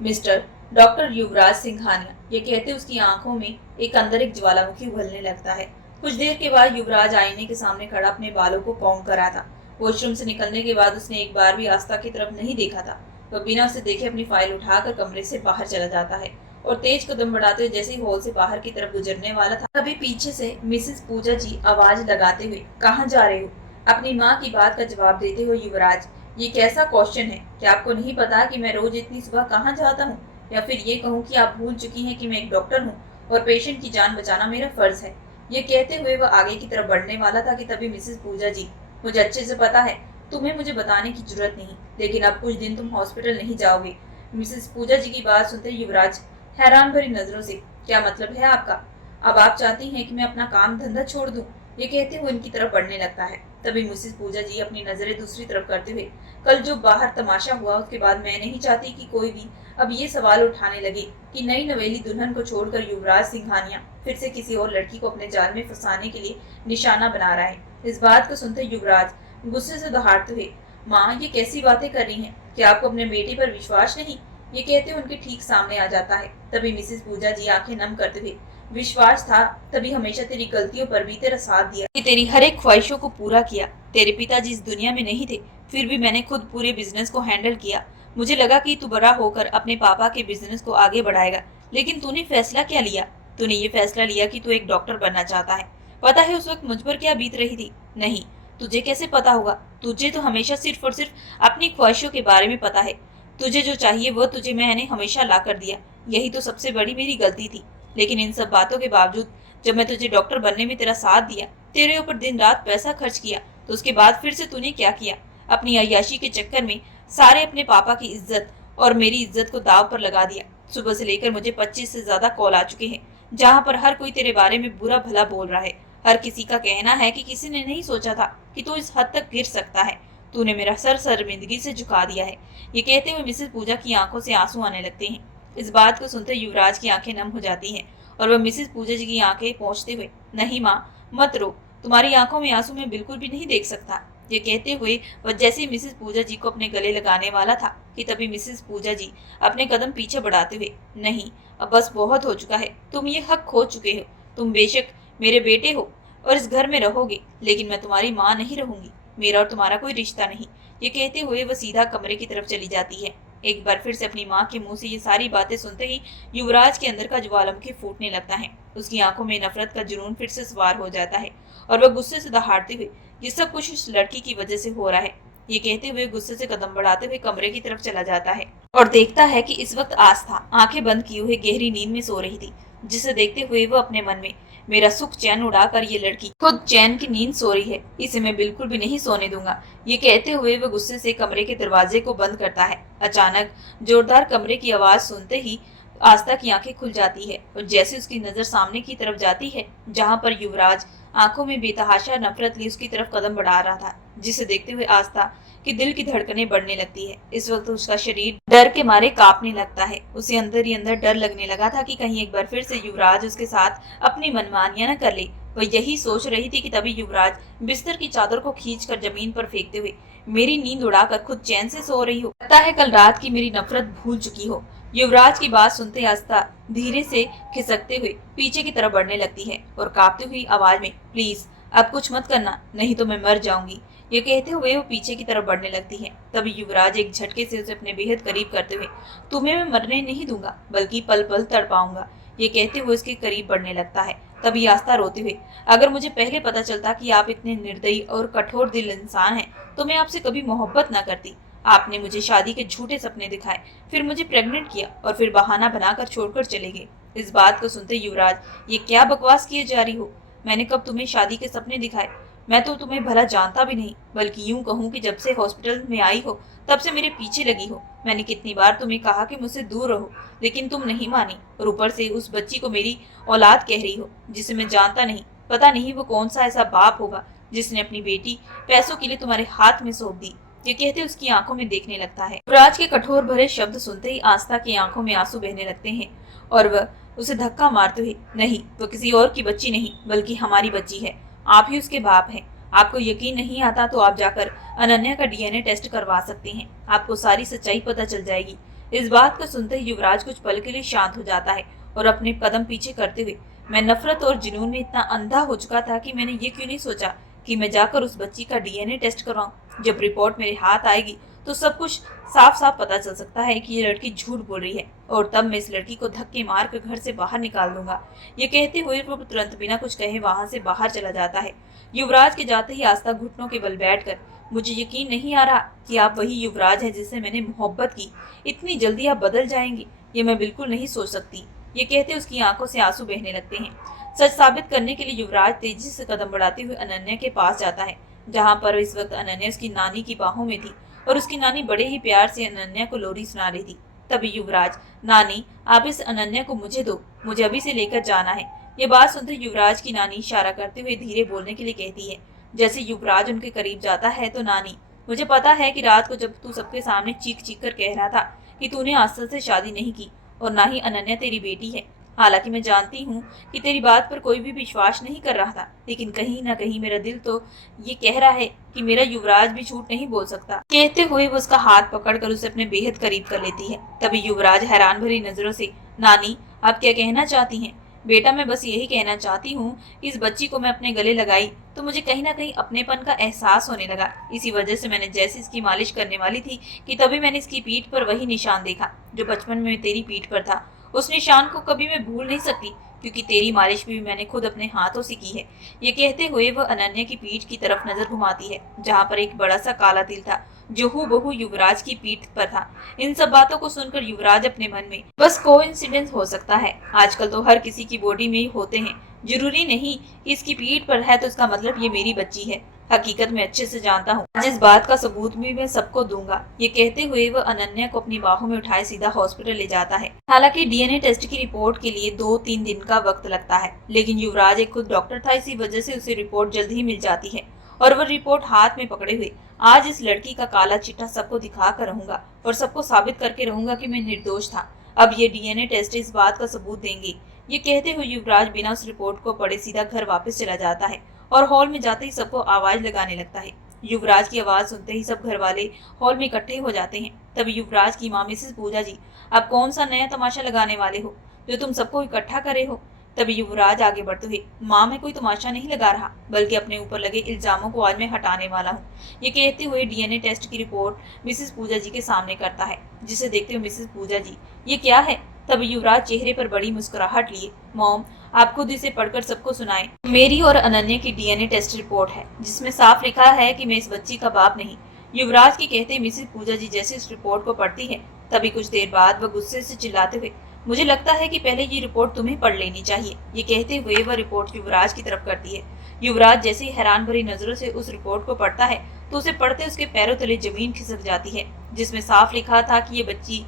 मिस्टर डॉक्टर युवराज सिंघानिया, ये कहते उसकी आंखों में एक अंदर एक ज्वालामुखी उगलने लगता है। कुछ देर के बाद युवराज आईने के सामने खड़ा अपने बालों को कौन कर रहा था। वॉशरूम से निकलने के बाद उसने एक बार भी आस्था की तरफ नहीं देखा था। वह बिना उसे देखे अपनी फाइल उठाकर कमरे से बाहर चला जाता है और तेज कदम बढ़ाते हुए जैसे ही हॉल से बाहर की तरफ गुजरने वाला था, तभी पीछे से मिसेस पूजा जी आवाज लगाते हुए, कहाँ जा रहे हो? अपनी माँ की बात का जवाब देते हुए युवराज, ये कैसा क्वेश्चन है? क्या आपको नहीं पता कि मैं रोज इतनी सुबह कहाँ जाता हूँ? या फिर ये कहूँ कि आप भूल चुकी हैं कि मैं एक डॉक्टर हूँ और पेशेंट की जान बचाना मेरा फर्ज है। ये कहते हुए वह आगे की तरफ बढ़ने वाला था कि तभी मिसेस पूजा जी, मुझे अच्छे से पता है, तुम्हें मुझे बताने की जरूरत नहीं, लेकिन अब कुछ दिन तुम हॉस्पिटल नहीं जाओगे। मिसेस पूजा जी की बात सुनते युवराज हैरान भरी नजरों से, क्या मतलब है आपका? अब आप चाहती हैं कि मैं अपना काम धंधा छोड़ दूं? ये कहते हुए उनकी तरफ बढ़ने लगता है। तभी मिसेस पूजा जी अपनी नजरें दूसरी तरफ करते हुए, कल जो बाहर तमाशा हुआ उसके बाद मैं नहीं चाहती कि कोई भी अब ये सवाल उठाने लगे कि नई नवेली दुल्हन को छोड़कर युवराज सिंघानिया फिर से किसी और लड़की को अपने जाल में फंसाने के लिए निशाना बना रहा है। इस बात को सुनते युवराज गुस्से से दहाड़ते हुए, माँ ये कैसी बातें कर रही हैं? क्या आपको अपने बेटे पर विश्वास नहीं? ये कहते उनके ठीक सामने आ जाता है। तभी मिसेस पूजा जी आंखें नम करते हुए, विश्वास था तभी हमेशा तेरी गलतियों पर भी तेरा साथ दिया, कि तेरी हर एक ख्वाहिशों को पूरा किया। तेरे पिताजी इस दुनिया में नहीं थे, फिर भी मैंने खुद पूरे बिजनेस को हैंडल किया। मुझे लगा कि तू बड़ा होकर अपने पापा के बिजनेस को आगे बढ़ाएगा, लेकिन तूने फैसला क्या लिया? तूने ये फैसला लिया कि तू एक डॉक्टर बनना चाहता है। पता है उस वक्त मुझ पर क्या बीत रही थी? नहीं, तुझे कैसे पता होगा? तुझे तो हमेशा सिर्फ और सिर्फ अपनी ख्वाहिशों के बारे में पता है। तुझे जो चाहिए वो तुझे मैंने हमेशा ला कर दिया। यही तो सबसे बड़ी मेरी गलती थी। लेकिन इन सब बातों के बावजूद जब मैं तुझे डॉक्टर बनने में तेरा साथ दिया, तेरे ऊपर दिन रात पैसा खर्च किया, तो उसके बाद फिर से तूने क्या किया? अपनी अय्याशी के चक्कर में सारे अपने पापा की इज्जत और मेरी इज्जत को दाव पर लगा दिया। सुबह से लेकर मुझे 25 से ज्यादा कॉल आ चुके हैं, जहाँ पर हर कोई तेरे बारे में बुरा भला बोल रहा है। हर किसी का कहना है कि किसी ने नहीं सोचा था कि तू इस हद तक गिर सकता है। तूने मेरा सर शर्मिंदगी से झुका दिया है। ये कहते हुए मिसेस पूजा की आंखों से आंसू आने लगते हैं। इस बात को सुनते युवराज की आंखें नम हो जाती हैं और वह मिसेस पूजा जी की आंखें पहुंचते हुए, नहीं माँ, मत रो, तुम्हारी आंखों में आंसू मैं बिल्कुल भी नहीं देख सकता। ये कहते हुए वह जैसे ही मिसेस पूजा जी को अपने गले लगाने वाला था कि तभी मिसेस पूजा जी अपने कदम पीछे बढ़ाते हुए, नहीं, अब बस बहुत हो चुका है, तुम ये हक खो चुके हो। तुम बेशक मेरे बेटे हो और इस घर में रहोगे, लेकिन मैं तुम्हारी माँ नहीं रहूंगी। मेरा और तुम्हारा कोई रिश्ता नहीं। ये कहते हुए वह सीधा कमरे की तरफ चली जाती है। एक बार फिर से अपनी माँ के मुंह से ये सारी बातें सुनते ही युवराज के अंदर का ज्वालामुखी फूटने लगता है। उसकी आंखों में नफरत का जुनून फिर से सवार हो जाता है और वह गुस्से से दहाड़ते हुए, ये सब कुछ उस लड़की की वजह से हो रहा है, ये कहते हुए गुस्से से कदम बढ़ाते हुए कमरे की तरफ चला जाता है और देखता है कि इस वक्त आस्था आंखें बंद किए हुए गहरी नींद में सो रही थी, जिसे देखते हुए वो अपने मन में, मेरा सुख चैन उड़ाकर ये लड़की खुद चैन की नींद सो रही है, इसे मैं बिल्कुल भी नहीं सोने दूंगा। ये कहते हुए वह गुस्से से कमरे के दरवाजे को बंद करता है। अचानक जोरदार कमरे की आवाज सुनते ही आस्था की आंखें खुल जाती है और जैसे उसकी नजर सामने की तरफ जाती है जहां पर युवराज आंखों में बेतहाशा नफरत लिए उसकी तरफ कदम बढ़ा रहा था, जिसे देखते हुए आस्था कि दिल की धड़कनें बढ़ने लगती है। इस वक्त उसका शरीर डर के मारे कांपने लगता है। उसे अंदर ही अंदर डर लगने लगा था कि कहीं एक बार फिर से युवराज उसके साथ अपनी मनमानियां न कर ले। वह यही सोच रही थी कि तभी युवराज बिस्तर की चादर को खींचकर जमीन पर फेंकते हुए, मेरी नींद उड़ाकर खुद चैन से सो रही हो, लगता है कल रात की मेरी नफरत भूल चुकी हो। युवराज की बात सुनते आस्था धीरे से खिसकते हुए पीछे की तरफ बढ़ने लगती है और कांपती हुई आवाज में, प्लीज अब कुछ मत करना, नहीं तो मैं मर जाऊंगी। ये कहते हुए वो पीछे की तरफ बढ़ने लगती है। तभी युवराज एक झटके से उसे अपने बेहद करीब करते हुए, तुम्हें मैं मरने नहीं दूंगा, बल्कि पल पल तड़पाऊंगा। ये कहते हुए उसके करीब बढ़ने लगता है। तभी आस्था रोते हुए, अगर मुझे पहले पता चलता कि आप इतने निर्दयी और कठोर दिल इंसान हैं, तो मैं आपसे कभी मोहब्बत न करती। आपने मुझे शादी के झूठे सपने दिखाए, फिर मुझे प्रेग्नेंट किया और फिर बहाना बनाकर छोड़कर चले गए। इस बात को सुनते युवराज, ये क्या बकवास किए जा रही हो? मैंने कब तुम्हें शादी के सपने दिखाए? मैं तो तुम्हें भला जानता भी नहीं, बल्कि यूं कहूं कि जब से हॉस्पिटल में आई हो तब से मेरे पीछे लगी हो। मैंने कितनी बार तुम्हें कहा कि मुझसे दूर रहो, लेकिन तुम नहीं मानी और ऊपर से उस बच्ची को मेरी औलाद कह रही हो, जिसे मैं जानता नहीं। पता नहीं वो कौन सा ऐसा बाप होगा जिसने अपनी बेटी पैसों के लिए तुम्हारे हाथ में सौंप दी। ये कहते उसकी आंखों में देखने लगता है। युवराज के कठोर भरे शब्द सुनते ही आस्था की आंखों में आंसू बहने लगते हैं और वह उसे धक्का मारते हुए, नहीं, वो किसी और की बच्ची नहीं, बल्कि हमारी बच्ची है। आप ही उसके बाप हैं। आपको यकीन नहीं आता तो आप जाकर अनन्या का डीएनए टेस्ट करवा सकते हैं, आपको सारी सच्चाई पता चल जाएगी। इस बात को सुनते ही युवराज कुछ पल के लिए शांत हो जाता है और अपने कदम पीछे करते हुए, मैं नफरत और जुनून में इतना अंधा हो चुका था कि मैंने ये क्यों नहीं सोचा कि मैं जाकर उस बच्ची का डीएनए टेस्ट करवाऊं। जब रिपोर्ट मेरे हाथ आएगी तो सब कुछ साफ साफ पता चल सकता है कि ये लड़की झूठ बोल रही है और तब मैं इस लड़की को धक्के मार कर घर से बाहर निकाल दूंगा। ये कहते हुए वो तुरंत बिना कुछ कहे वहां से बाहर चला जाता है। युवराज के जाते ही आस्था घुटनों के बल बैठकर, मुझे यकीन नहीं आ रहा कि आप वही युवराज हैं जिससे मैंने मोहब्बत की, इतनी जल्दी आप बदल जाएंगे, ये मैं बिल्कुल नहीं सोच सकती। ये कहते उसकी आंखों से आंसू बहने लगते हैं। सच साबित करने के लिए युवराज तेजी से कदम बढ़ाते हुए अनन्या के पास जाता है, जहां पर इस वक्त अनन्या उसकी नानी की बाहों में थी और उसकी नानी बड़े ही प्यार से अनन्या को लोरी सुना रही थी। तभी युवराज, नानी आप इस अनन्या को मुझे दो, मुझे अभी से लेकर जाना है। ये बात सुनते युवराज की नानी इशारा करते हुए धीरे बोलने के लिए कहती है। जैसे युवराज उनके करीब जाता है तो नानी, मुझे पता है कि रात को जब तू सबके सामने चीख चीख कर कह रहा था कि तूने आस्था से शादी नहीं की और ना ही अनन्या तेरी बेटी है, हालांकि मैं जानती हूँ कि तेरी बात पर कोई भी विश्वास नहीं कर रहा था, लेकिन कहीं ना कहीं मेरा दिल तो ये कह रहा है कि मेरा युवराज भी झूठ नहीं बोल सकता। कहते हुए वो उसका हाथ पकड़कर उसे अपने बेहद करीब कर लेती है। तभी युवराज हैरान भरी नजरों से, नानी आप क्या कहना चाहती हैं? बेटा मैं बस यही कहना चाहती हूँ, इस बच्ची को मैं अपने गले लगाई तो मुझे कहीं ना कहीं अपनेपन का एहसास होने लगा। इसी वजह से मैंने जैसे इसकी मालिश करने वाली थी कि तभी मैंने इसकी पीठ पर वही निशान देखा जो बचपन में तेरी पीठ पर था। उस निशान को कभी मैं भूल नहीं सकती, क्योंकि तेरी मालिश भी मैंने खुद अपने हाथों से की है। ये कहते हुए वह अनन्या की पीठ की तरफ नजर घुमाती है, जहाँ पर एक बड़ा सा काला तिल था जो हूबहू युवराज की पीठ पर था। इन सब बातों को सुनकर युवराज अपने मन में, बस कोइंसिडेंस हो सकता है, आजकल तो हर किसी की बॉडी में ही होते हैं, जरूरी नहीं कि इसकी पीठ पर है तो इसका मतलब ये मेरी बच्ची है। हकीकत में अच्छे से जानता हूँ। आज इस बात का सबूत भी मैं सबको दूंगा। ये कहते हुए वह अनन्या को अपनी बाहों में उठाए सीधा हॉस्पिटल ले जाता है। हालांकि डीएनए टेस्ट की रिपोर्ट के लिए 2-3 दिन का वक्त लगता है, लेकिन युवराज एक खुद डॉक्टर था, इसी वजह से उसे रिपोर्ट जल्द ही मिल जाती है। और वह रिपोर्ट हाथ में पकड़े हुए आज इस लड़की का काला चिट्ठा सबको दिखा कर रहूंगा और सबको साबित करके रहूंगा कि मैं निर्दोष था। अब ये डीएनए टेस्ट इस बात का सबूत देंगे। ये कहते हुए युवराज बिना उस रिपोर्ट को पढ़े सीधा घर वापस चला जाता है और हॉल में जाते ही सबको आवाज लगाने लगता है। युवराज की आवाज सुनते ही सब घर वाले हॉल में इकट्ठे हो जाते हैं। तभी युवराज की माँ मिसेस पूजा जी, आप कौन सा नया तमाशा लगाने वाले हो जो तुम सबको इकट्ठा करे हो? तभी युवराज आगे बढ़ते हुए, माँ मैं कोई तमाशा नहीं लगा रहा, बल्कि अपने ऊपर लगे इल्जामों को आज मैं हटाने वाला हूँ। ये कहते हुए डीएनए टेस्ट की रिपोर्ट मिसेस पूजा जी के सामने करता है, जिसे देखते हुए मिसेस पूजा जी, ये क्या है? तभी युवराज चेहरे पर बड़ी मुस्कुराहट लिए, मॉम आप खुद इसे पढ़कर सबको सुनाएं। मेरी और अनन्या की डीएनए टेस्ट रिपोर्ट है, जिसमें साफ लिखा है कि मैं इस बच्ची का बाप नहीं। युवराज के कहते मिसेस पूजा जी जैसे इस रिपोर्ट को पढ़ती है, तभी कुछ देर बाद वह गुस्से से चिल्लाते हुए, मुझे लगता है कि पहले ये रिपोर्ट तुम्हें पढ़ लेनी चाहिए। ये कहते हुए वह रिपोर्ट युवराज की तरफ करती है। युवराज जैसे ही हैरान भरी नजरों से उस रिपोर्ट को पढ़ता है तो उसे पढ़ते उसके पैरों तले जमीन खिसक जाती है, जिसमें साफ लिखा था कि ये बच्ची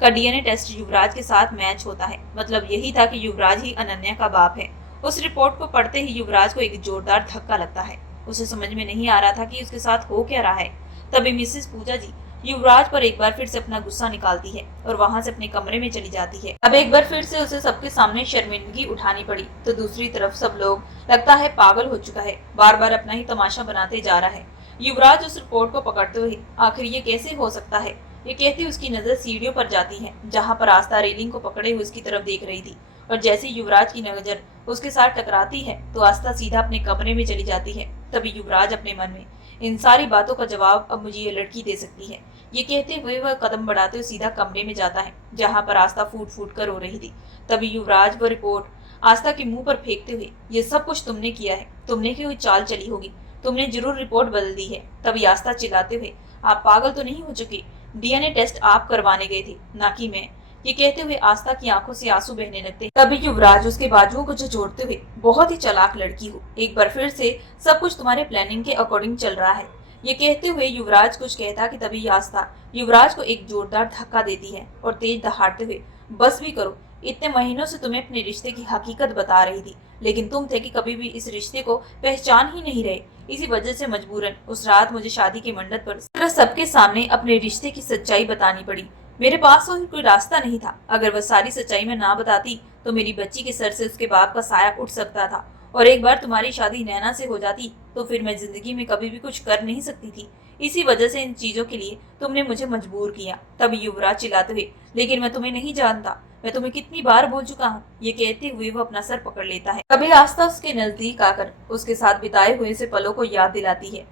का डीएनए टेस्ट युवराज के साथ मैच होता है। मतलब यही था कि युवराज ही अनन्या का बाप है। उस रिपोर्ट को पढ़ते ही युवराज को एक जोरदार धक्का लगता है। उसे समझ में नहीं आ रहा था कि उसके साथ हो क्या रहा है। तभी मिसेस पूजा जी युवराज पर एक बार फिर से अपना गुस्सा निकालती है और वहां से अपने कमरे में चली जाती है। अब एक बार फिर से उसे सबके सामने शर्मिंदगी उठानी पड़ी, तो दूसरी तरफ सब लोग लगता है पागल हो चुका है, बार बार अपना ही तमाशा बनाते जा रहा है। युवराज उस रिपोर्ट को पकड़ते हुए, आखिर ये कैसे हो सकता है? ये कहती उसकी नजर सीढ़ियों पर जाती है, जहाँ पर आस्था रेलिंग को पकड़े हुए उसकी तरफ देख रही थी। और जैसे युवराज की नजर उसके साथ टकराती है तो आस्था सीधा अपने कमरे में चली जाती है। तभी युवराज अपने मन में, इन सारी बातों का जवाब अब मुझे ये लड़की दे सकती है। ये कहते हुए वह कदम बढ़ाते हुए सीधा कमरे में जाता है, जहाँ पर आस्था फूट फूट कर रो रही थी। तभी युवराज वो रिपोर्ट आस्था के मुंह पर फेंकते हुए, ये सब कुछ तुमने किया है, तुमने कोई चाल चली होगी, तुमने जरूर रिपोर्ट बदल दी है। तभी आस्था चिल्लाते हुए, आप पागल तो नहीं हो चुके? डीएनए टेस्ट आप करवाने गए थे, ना कि मैं। ये कहते हुए आस्था की आंखों से आंसू बहने लगते। तभी युवराज उसके बाजुओं को झोड़ते हुए, बहुत ही चालाक लड़की हो, एक बार फिर से सब कुछ तुम्हारे प्लानिंग के अकॉर्डिंग चल रहा है। ये कहते हुए युवराज कुछ कहता कि तभी आस्था युवराज को एक जोरदार धक्का देती है और तेज दहाड़ते हुए, बस भी करो, इतने महीनों से तुम्हें अपने रिश्ते की हकीकत बता रही थी, लेकिन तुम थे कि कभी भी इस रिश्ते को पहचान ही नहीं रहे। इसी वजह से मजबूरन उस रात मुझे शादी के मंडप पर सबके सामने अपने रिश्ते की सच्चाई बतानी पड़ी। मेरे पास और कोई रास्ता नहीं था। अगर वह सारी सच्चाई मैं ना बताती तो मेरी बच्ची के सर से उसके बाप का साया उठ सकता था, और एक बार तुम्हारी शादी नैना से हो जाती तो फिर मैं जिंदगी में कभी भी कुछ कर नहीं सकती थी। इसी वजह से इन चीजों के लिए तुमने मुझे मजबूर किया। तभी युवराज चिल्लाते हुए, लेकिन मैं तुम्हें नहीं जानता, मैं तुम्हें कितनी बार बोल चुका हूँ। ये कहते हुए वो अपना सर पकड़ लेता है। कभी आस्था उसके नजदीक आकर उसके साथ बिताए हुए से पलों को याद दिलाती है,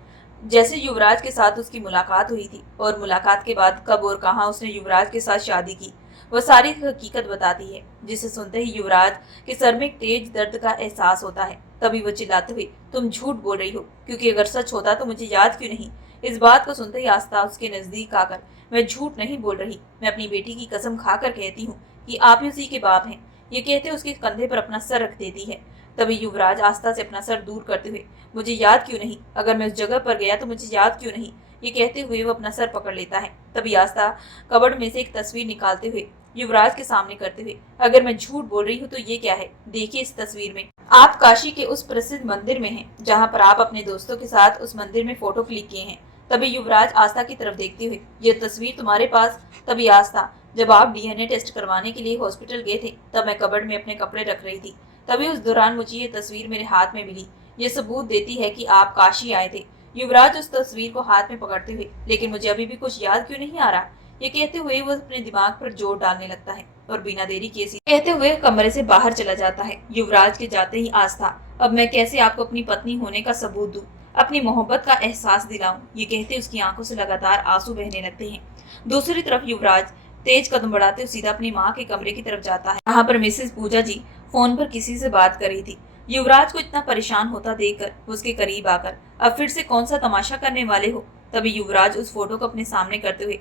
जैसे युवराज के साथ उसकी मुलाकात हुई थी और मुलाकात के बाद कब और कहाँ उसने युवराज के साथ शादी की। वह सारी हकीकत बताती है, जिसे सुनते ही युवराज के सर में एक तेज दर्द का एहसास होता है। तभी वो चिल्लाते हुए, तुम झूठ बोल रही हो, क्योंकि अगर सच होता तो मुझे याद क्यों नहीं? इस बात को सुनते ही आस्था उसके नजदीक आकर, मैं झूठ नहीं बोल रही, मैं अपनी बेटी की कसम खाकर कहती हूँ कि आप ही उसी के बाप हैं। ये कहते उसके कंधे पर अपना सर रख देती है। तभी युवराज आस्था से अपना सर दूर करते हुए, मुझे याद क्यों नहीं? अगर मैं उस जगह पर गया तो मुझे याद क्यों नहीं? ये कहते हुए वो अपना सर पकड़ लेता है। तभी आस्था कबर्ड में से एक तस्वीर निकालते हुए युवराज के सामने करते हुए, अगर मैं झूठ बोल रही हूँ तो ये क्या है? देखिए इस तस्वीर में आप काशी के उस प्रसिद्ध मंदिर में हैं, जहाँ पर आप अपने दोस्तों के साथ उस मंदिर में फोटो क्लिक किए हैं। तभी युवराज आस्था की तरफ देखते हुए, ये तस्वीर तुम्हारे पास? तभी आस्था, जब आप डीएनए टेस्ट करवाने के लिए हॉस्पिटल गए थे तब मैं कबर्ड में अपने कपड़े रख रही थी, तभी उस दौरान मुझे ये तस्वीर मेरे हाथ में मिली। ये सबूत देती है कि आप काशी आए थे। युवराज उस तस्वीर को हाथ में पकड़ते हुए, लेकिन मुझे अभी भी कुछ याद क्यों नहीं आ रहा? ये कहते हुए वो अपने दिमाग पर जोर डालने लगता है और बिना देरी किए कहते हुए कमरे से बाहर चला जाता है। युवराज के जाते ही आस्था, अब मैं कैसे आपको अपनी पत्नी होने का सबूत दूं, अपनी मोहब्बत का एहसास दिलाऊं? ये कहते उसकी आंखों से लगातार आंसू बहने लगते हैं। दूसरी तरफ युवराज तेज कदम बढ़ाते हुए सीधा अपनी माँ के कमरे की तरफ जाता है, जहाँ पर मिसेस पूजा जी फोन पर किसी से बात कर रही थी। युवराज को इतना परेशान होता देखकर उसके करीब आकर, अब फिर से कौन सा तमाशा करने वाले हो? तभी युवराज उस फोटो को अपने सामने करते हुए,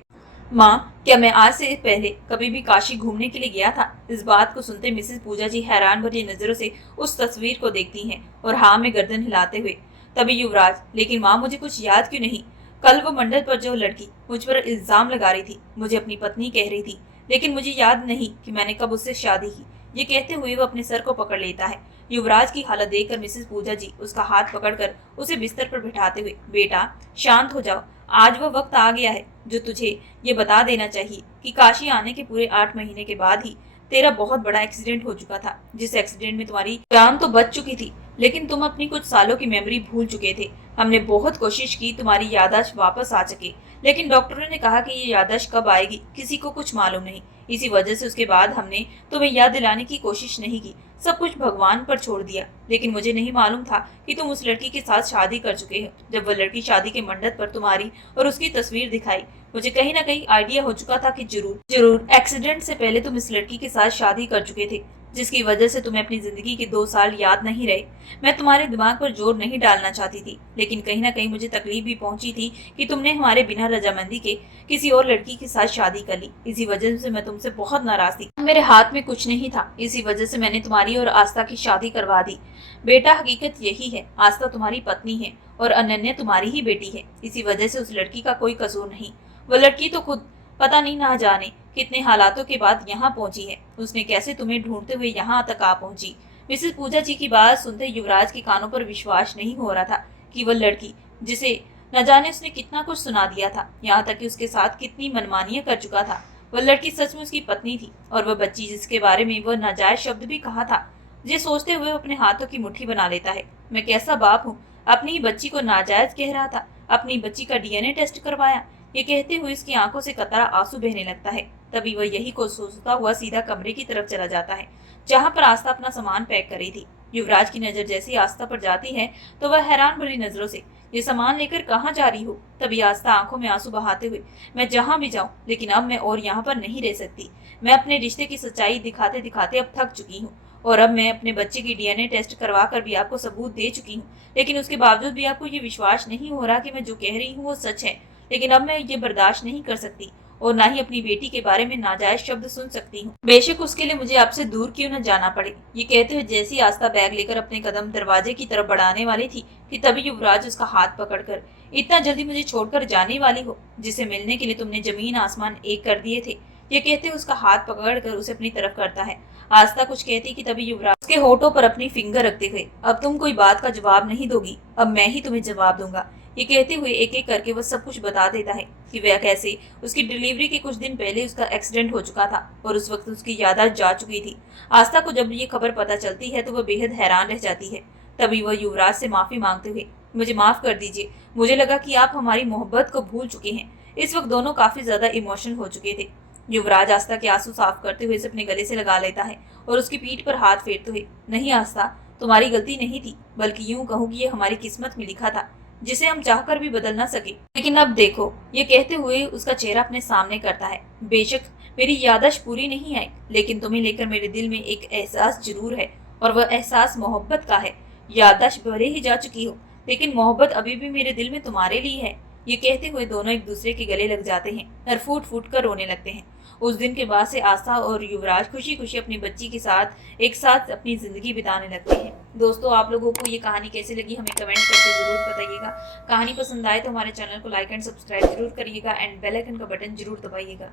माँ क्या मैं आज से पहले कभी भी काशी घूमने के लिए गया था? इस बात को सुनते मिसेस पूजा जी हैरान भरी नजरों से उस तस्वीर को देखती हैं और हाँ में गर्दन हिलाते हुए तभी युवराज, लेकिन माँ मुझे कुछ याद क्यों नहीं? कल वो मंडल पर जो लड़की मुझ पर इल्जाम लगा रही थी, मुझे अपनी पत्नी कह रही थी, लेकिन मुझे याद नहीं कि मैंने कब उससे शादी की। ये कहते हुए वो अपने सर को पकड़ लेता है। युवराज की हालत देखकर मिसेस पूजा जी उसका हाथ पकड़कर उसे बिस्तर पर बिठाते हुए, बेटा शांत हो जाओ, आज वो वक्त आ गया है जो तुझे ये बता देना चाहिए कि काशी आने के पूरे 8 महीने के बाद ही तेरा बहुत बड़ा एक्सीडेंट हो चुका था, जिस एक्सीडेंट में तुम्हारी जान तो बच चुकी थी, लेकिन तुम अपनी कुछ सालों की मेमोरी भूल चुके थे। हमने बहुत कोशिश की तुम्हारी याददाश्त वापस आ सके, लेकिन डॉक्टरों ने कहा कि ये याददाश्त कब आएगी किसी को कुछ मालूम नहीं। इसी वजह से उसके बाद हमने तुम्हें याद दिलाने की कोशिश नहीं की, सब कुछ भगवान पर छोड़ दिया। लेकिन मुझे नहीं मालूम था कि तुम उस लड़की के साथ शादी कर चुके हो। जब वह लड़की शादी के मंडप पर तुम्हारी और उसकी तस्वीर दिखाई, मुझे कहीं ना कहीं आइडिया हो चुका था कि जरूर जरूर एक्सीडेंट से पहले तुम इस लड़की के साथ शादी कर चुके थे, जिसकी वजह से तुम्हें अपनी जिंदगी के 2 साल याद नहीं रहे। मैं तुम्हारे दिमाग पर जोर नहीं डालना चाहती थी, लेकिन कहीं ना कहीं मुझे तकलीफ भी पहुंची थी कि तुमने हमारे बिना रजामंदी के किसी और लड़की के साथ शादी कर ली। इसी वजह से मैं तुमसे बहुत नाराज थी। मेरे हाथ में कुछ नहीं था, इसी वजह से मैंने तुम्हारी और आस्था की शादी करवा दी। बेटा हकीकत यही है, आस्था तुम्हारी पत्नी है और अनन्या तुम्हारी ही बेटी है। इसी वजह से उस लड़की का कोई कसूर नहीं। वो लड़की तो खुद पता नहीं ना जाने कितने हालातों के बाद यहाँ पहुंची है। उसने कैसे तुम्हें ढूंढते हुए यहाँ तक आ पहुंची। मिसेस पूजा जी की बात सुनते युवराज के कानों पर विश्वास नहीं हो रहा था कि वह लड़की, जिसे न जाने उसने कितना कुछ सुना दिया था, यहाँ तक कि उसके साथ कितनी मनमानियां कर चुका था, वह लड़की सच में उसकी पत्नी थी। और वह बच्ची जिसके बारे में वह नाजायज शब्द भी कहा था, ये सोचते हुए अपने हाथों की मुट्ठी बना लेता है। मैं कैसा बाप हूँ, अपनी ही बच्ची को नाजायज कह रहा था, अपनी बच्ची का डीएनए टेस्ट करवाया। ये कहते हुए इसकी आंखों से कतरा आंसू बहने लगता है। तभी वह यही को सोचता हुआ सीधा कमरे की तरफ चला जाता है, जहां पर आस्था अपना सामान पैक कर रही थी। युवराज की नजर जैसी आस्था पर जाती है तो वह हैरान भरी नजरों से, ये सामान लेकर कहाँ जा रही हो? तभी आस्था आंखों में आंसू बहाते हुए, मैं जहां भी जाऊं, लेकिन अब मैं और यहाँ पर नहीं रह सकती। मैं अपने रिश्ते की सच्चाई दिखाते दिखाते अब थक चुकी हूँ, और अब मैं अपने बच्चे की डीएनए टेस्ट करवा कर भी आपको सबूत दे चुकी हूँ, लेकिन उसके बावजूद भी आपको ये विश्वास नहीं हो रहा कि मैं जो कह रही हूँ वो सच है। लेकिन अब मैं ये बर्दाश्त नहीं कर सकती और ना ही अपनी बेटी के बारे में नाजायज शब्द सुन सकती हूँ, बेशक उसके लिए मुझे आपसे दूर क्यों न जाना पड़े। ये कहते हुए जैसी आस्था बैग लेकर अपने कदम दरवाजे की तरफ बढ़ाने वाली थी कि तभी युवराज उसका हाथ पकड़कर, इतना जल्दी मुझे छोड़कर जाने वाली हो, जिसे मिलने के लिए तुमने जमीन आसमान एक कर दिए थे। ये कहते हुए उसका हाथ पकड़कर उसे अपनी तरफ करता है। आस्था कुछ कहती कि तभी युवराज उसके होठों पर अपनी फिंगर रखते हुए, अब तुम कोई बात का जवाब नहीं दोगी, अब मैं ही तुम्हें जवाब दूंगा। ये कहते हुए एक एक करके वह सब कुछ बता देता है कि वह कैसे उसकी डिलीवरी के कुछ दिन पहले उसका एक्सीडेंट हो चुका था और उस वक्त उसकी याददाश्त जा चुकी थी। आस्था को जब ये खबर पता चलती है तो वह बेहद हैरान रह जाती है। तभी वह युवराज से माफी मांगते हुए, मुझे माफ कर दीजिए, मुझे लगा कि आप हमारी मोहब्बत को भूल चुके हैं। इस वक्त दोनों काफी ज्यादा इमोशनल हो चुके थे। युवराज आस्था के आंसू साफ करते हुए इसे अपने गले से लगा लेता है और उसकी पीठ पर हाथ फेरते हुए, नहीं आस्था, तुम्हारी गलती नहीं थी, बल्कि यूं कहूँ कि ये हमारी किस्मत में लिखा था, जिसे हम चाहकर भी बदल ना सके। लेकिन अब देखो, ये कहते हुए उसका चेहरा अपने सामने करता है, बेशक मेरी याददाश्त पूरी नहीं आई, लेकिन तुम्हें लेकर मेरे दिल में एक एहसास जरूर है, और वह एहसास मोहब्बत का है। याददाश्त भले ही जा चुकी हो, लेकिन मोहब्बत अभी भी मेरे दिल में तुम्हारे लिए है। ये कहते हुए दोनों एक दूसरे के गले लग जाते हैं और फूट फूट कर रोने लगते हैं। उस दिन के बाद से आस्था और युवराज खुशी खुशी अपनी बच्ची के साथ एक साथ अपनी जिंदगी बिताने लगते हैं। दोस्तों, आप लोगों को ये कहानी कैसी लगी हमें कमेंट करके जरूर बताइएगा। कहानी पसंद आए तो हमारे चैनल को लाइक एंड सब्सक्राइब जरूर करिएगा एंड बेल आइकन का बटन जरूर दबाइएगा।